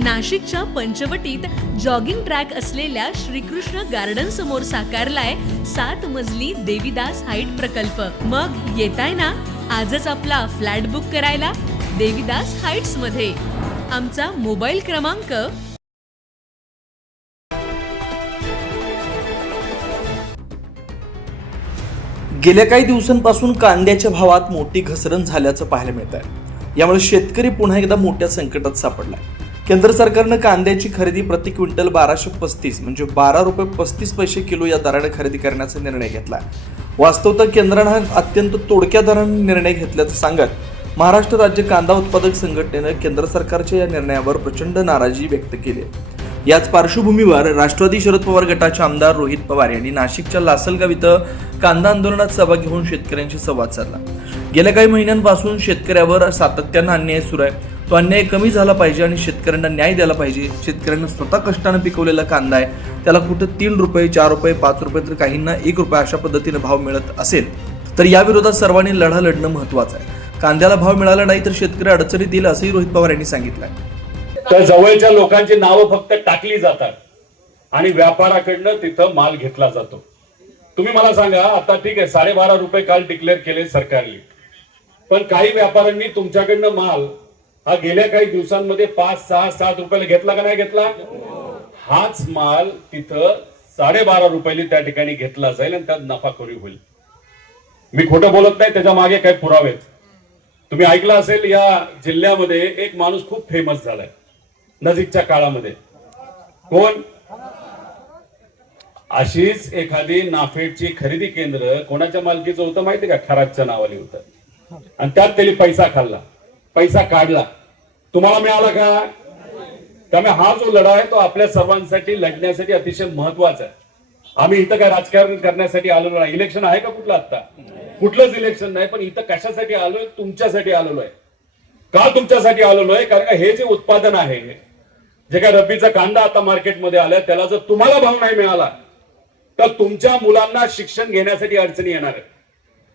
नाशिकच्या पंचवटीत jogging track असलेल्या Shrikrishna garden समोर साकारलाय 7 मजली देवीदास हाईट प्रकल्प। मग येताय ना आजच आपला फ्लॅट बुक करायला देवीदास हाईट्स मध्ये। आमचा मोबाईल क्रमांक गेल्या काही दिवसांपासून कांद्याच्या भावात मोठी घसरण झाल्याचं पाहायला मिळत आहे। यामुळे शेतकरी पुन्हा एकदा मोठ्या संकटात सापडलाय। केंद्र सरकारनं कांद्याची खरेदी प्रति क्विंटल 1235 म्हणजे 12 रुपये 35 पैसे किलो या दराने खरेदी करण्याचा निर्णय घेतलाय। वास्तवतः केंद्रानं हा अत्यंत तोडक्या दराने निर्णय घेतल्याचं सांगत महाराष्ट्र राज्य कांदा उत्पादक संघटनेनं केंद्र सरकारच्या या निर्णयावर प्रचंड नाराजी व्यक्त केली आहे। याच पार्श्वभूमीवर राष्ट्रवादी शरद पवार गटाचे आमदार रोहित पवार यांनी नाशिकच्या लासलगाव इथं कांदा आंदोलनात सहभाग घेऊन शेतकऱ्यांशी संवाद साधला। गेल्या काही महिन्यांपासून शेतकऱ्यावर सातत्यानं अन्याय सुरू आहे। तो अन्याय कमी झाला पाहिजे आणि शेतकऱ्यांना न्याय द्यायला पाहिजे। शेतकऱ्यांना स्वतः कष्टाने पिकवलेला कांदा आहे, त्याला कुठं 3 रुपये 4 रुपये 5 रुपये तर काहींना 1 रुपया अशा पद्धतीने भाव मिळत असेल तर या विरोधात सर्वांनी लढा लढणं महत्त्वाचं आहे। कांद्याला भाव मिळाला नाही तर शेतकरी अडचणीत येईल असंही रोहित पवार यांनी सांगितलंय। तर जवळच्या लोकांची नावं फक्त टाकली जातात आणि व्यापाराकडनं तिथं माल घेतला जातो। तुम्ही मला सांगा, आता ठीक आहे 12.5 रुपये काल डिक्लेअर केले सरकारने, पण काही व्यापाऱ्यांनी तुमच्याकडनं माल हा गेल्या काही दिवसांमध्ये 5, 6, 7 रुपयाला घेतला का नाही घेतला? हाच माल तिथं 12.5 रुपयाला त्या ठिकाणी घेतला जाईल आणि त्यात नफाखोरी होईल। मी खोटं बोलत नाही, त्याच्या मागे काही पुरावे आहेत। तुम्ही ऐकलं असेल, या जिल्ह्यामध्ये एक माणूस खूप फेमस झालाय नजीकच्या काळामध्ये। कोण? अशीच एखादी नाफेडची खरेदी केंद्र कोणाच्या मालकीचं होतं माहिती का? खराबच्या नावाने होतं आणि त्यात त्यांनी पैसा खाल्ला, पैसा काढला। तुम्हाला मिळाला का? त्यामुळे हा जो लढा आहे तो आपल्या सर्वांसाठी लढण्यासाठी अतिशय महत्वाचा आहे। आम्ही इथं काय राजकारण करण्यासाठी आलेलो नाही। इलेक्शन आहे का कुठलं? आता कुठलंच इलेक्शन नाही, पण इथं कशासाठी आलोय? तुमच्यासाठी आलेलो आहे। का तुमच्यासाठी आलेलो आहे? कारण का हे जे उत्पादन आहे, जे काय रब्बीचा कांदा आता मार्केटमध्ये आलाय, त्याला जर तुम्हाला भाव नाही मिळाला तर तुमच्या मुलांना शिक्षण घेण्यासाठी अडचणी येणार आहे।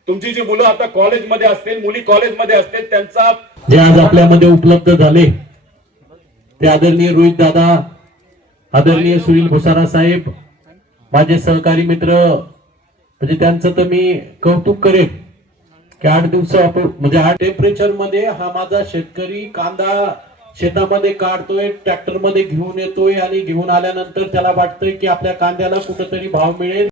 तुमची जी मुलं आता कॉलेजमध्ये असतील, मुली कॉलेजमध्ये असतील, त्यांचा जे आज आपल्यामध्ये उपलब्ध झाले ते आदरणीय रोहित दादा, आदरणीय सुनील भुसारा साहेब, माझे सहकारी मित्र, म्हणजे त्यांचं तर मी कौतुक करेन की 8 दिवस म्हणजे 8 टेम्परेचर मध्ये हा माझा शेतकरी कांदा शेतामध्ये काढतोय, ट्रॅक्टर मध्ये घेऊन येतोय आणि घेऊन आल्यानंतर त्याला वाटतंय की आपल्या कांद्याला कुठेतरी भाव मिळेल।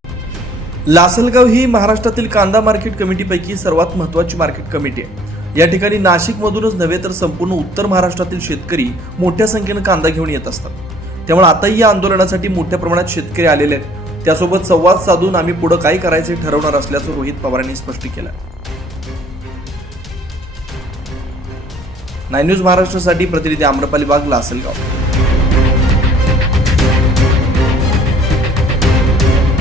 लासलगाव ही महाराष्ट्रातील कांदा मार्केट कमिटीपैकी सर्वात महत्त्वाची मार्केट कमिटी आहे। या ठिकाणी नाशिकमधूनच नव्हे तर संपूर्ण उत्तर महाराष्ट्रातील शेतकरी मोठ्या संख्येने कांदा घेऊन येत असतात। त्यामुळे आताही या आंदोलनासाठी मोठ्या प्रमाणात शेतकरी आलेले आहेत। त्यासोबत संवाद साधून आम्ही पुढे काय करायचे ठरवणार असल्याचं रोहित पवारांनी स्पष्ट केलं। 9 न्यूज महाराष्ट्रासाठी प्रतिनिधी आम्रपाली बाग, लासलगाव।